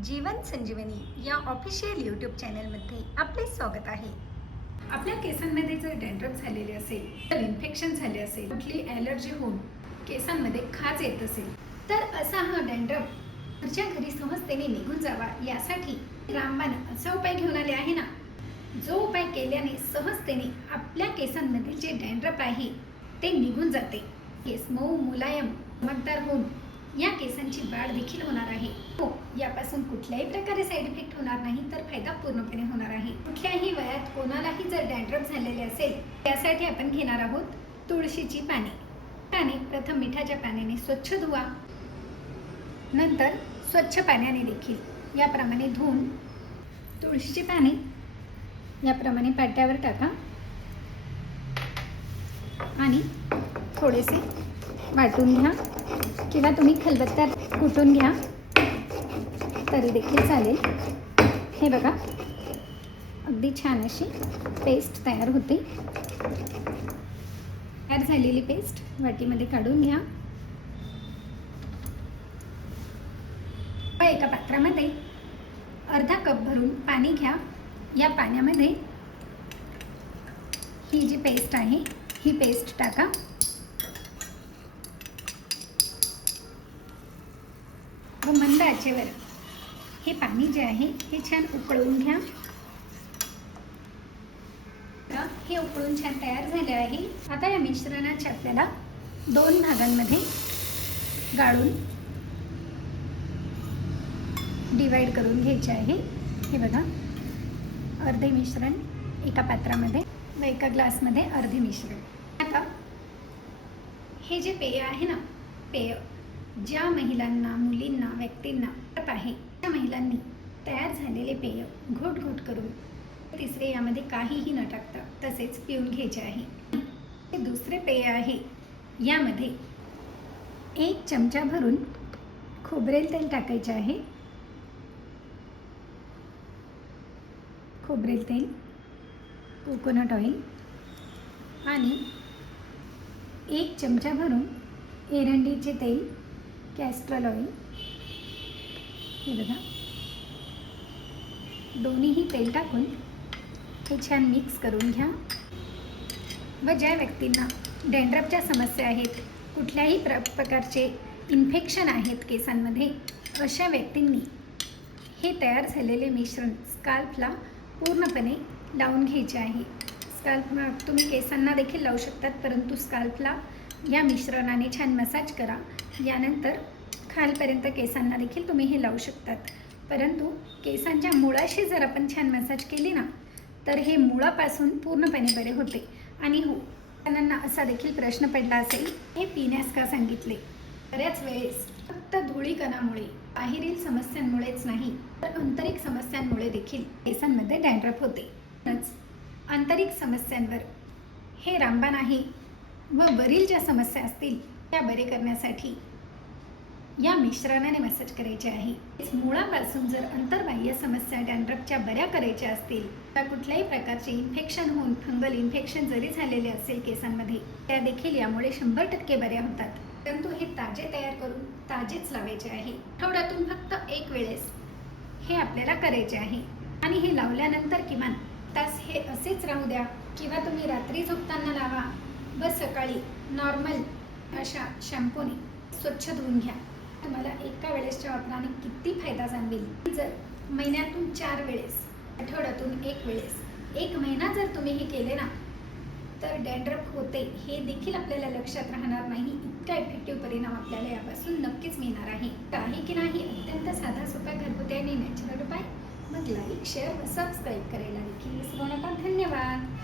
जीवन संजीवनी या official YouTube चॅनलमध्ये आपले स्वागत आहे। आपल्या केसांमध्ये जर डॅन्ड्रफ झालेले असेल, तर इन्फेक्शन झाले असेल, कुठली ॲलर्जी होऊन केसांमध्ये खाज येत असेल, तर असा हा डॅन्ड्रफ घरच्या घरी सहजतेने निघून जावा यासाठी रामबाण असा उपाय घेऊन आले आहे ना, जो उपाय केल्याने सहजतेने आपल्या केसांमधील जे डॅन्ड्रफ आहे ते निघून जाते। केस मऊ मुलायम चमकदार होऊन या केसांची वाढ देखील होणार आहे। हो, यापासून कुठल्याही प्रकारे साईड इफेक्ट होणार नाही, तर फायदा पूर्णपणे होणार आहे। कुठल्याही वयात कोणालाही जर डॅन्ड्रफ झालेले असेल, त्यासाठी आपण घेणार आहोत तुळशीची पाने। पाने प्रथम मिठाच्या पाण्याने स्वच्छ धुवा, नंतर स्वच्छ पाण्याने देखील याप्रमाणे धुवून तुळशीची पाने याप्रमाणे पाट्यावर टाका आणि थोडेसे वाटून घ्या किंवा तुम्ही खलबत्त्यात कुटून घ्या तरी देखील चालेल। हे बघा, अगदी छान अशी पेस्ट तयार होते। तयार झालेली पेस्ट वाटीमध्ये काढून घ्या। एका पात्रामध्ये अर्धा कप भरून पाणी घ्या। या पाण्यामध्ये ही जी पेस्ट आहे ही पेस्ट टाका व मंद आचेवर हे पाणी जे आहे हे छान उकळून घ्या। हे उकळून छान तयार झाले आहे। आता या मिश्रणाचे आपल्याला दोन भागांमध्ये गाळून डिवाइड करून घ्यायचे आहे। हे बघा, अर्धे मिश्रण एका पात्रामध्ये व एका ग्लासमध्ये अर्धे मिश्रण। आता हे जे पेय आहे ना, पेय ज्या महिलांना मुलींना व्यक्तींना आहे त्या महिलांनी तयार झालेले पेय घोट घोट करून तिसरे यामध्ये काहीही न टाकता तसेच पिऊन घ्यायचे आहे। हे दुसरे पेय आहे, यामध्ये 1 चमचा भरून खोबरेल तेल टाकायचे आहे। खोबरेल तेल, कोकोनट ऑइल आणि 1 चमचा भरून एरंडीचे तेल, कॅस्ट्रॉल ऑइल। हे बघा, दोन्हीही तेल टाकून हे छान मिक्स करून घ्या। व ज्या व्यक्तींना डॅन्ड्रफच्या समस्या आहेत, कुठल्याही प्रकारचे इन्फेक्शन आहेत केसांमध्ये, अशा व्यक्तींनी हे तयार झालेले मिश्रण स्काल्पला पूर्णपणे लावून घ्यायचे आहे। स्काल्प तुम्ही केसांना देखील लावू शकतात, परंतु स्काल्पला या मिश्रणाने छान मसाज करा। यानंतर खालपर्यंत केसांना देखील तुम्ही हे लावू शकतात, परंतु केसांच्या मुळाशी जर आपण छान मसाज केली ना, तर हे मुळापासून पूर्णपणे बरे होते। आणि हो, त्यांना असा देखील प्रश्न पडला असेल, हे पिण्यास का सांगितले? बऱ्याच वेळेस फक्त धुळीकणामुळे, बाहेरील समस्यांमुळेच नाही तर आंतरिक समस्यांमुळे देखील केसांमध्ये डॅन्ड्रफ होते। आंतरिक समस्यांवर हे रामबाण आहे व वरील ज्या समस्या असतील त्या बरे करण्यासाठी या मिश्रणाने मसाज करायचे आहे। मुळापासून जर अंतर्बाह्य समस्या डॅन्ड्रफच्या बऱ्या करायच्या असतील, तर कुठल्याही प्रकारचे इन्फेक्शन होऊन फंगल इन्फेक्शन जरी झालेले असेल केसांमध्ये, त्या देखील यामुळे 100% बऱ्या होतात। परंतु हे ताजे तयार करून ताजेच लावायचे आहे। आठवड्यातून फक्त 1 वेळेस हे आपल्याला करायचे आहे आणि हे लावल्यानंतर किमान तास हे असेच राहू द्या किंवा तुम्ही रात्री झोपताना लावा व सकाळी नॉर्मल अशा शॅम्पूने स्वच्छ धुवून घ्या। तुम्हाला एका वेळेसच्या वापराने किती फायदा जाणवेल। जर महिन्यातून 4 वेळेस, आठवड्यातून 1 वेळेस, 1 महिना जर तुम्ही हे केले ना, तर डॅन्ड्रफ होते हे देखील आपल्याला लक्षात राहणार नाही। इतका इफेक्टिव्ह परिणाम आपल्याला यापासून नक्कीच मिळणार आहे की नाही। अत्यंत साधा सोपा घरगुती आणि नॅचरल उपाय। मग लाईक, शेअर व सबस्क्राईब करायला देखील विसरू नका। धन्यवाद।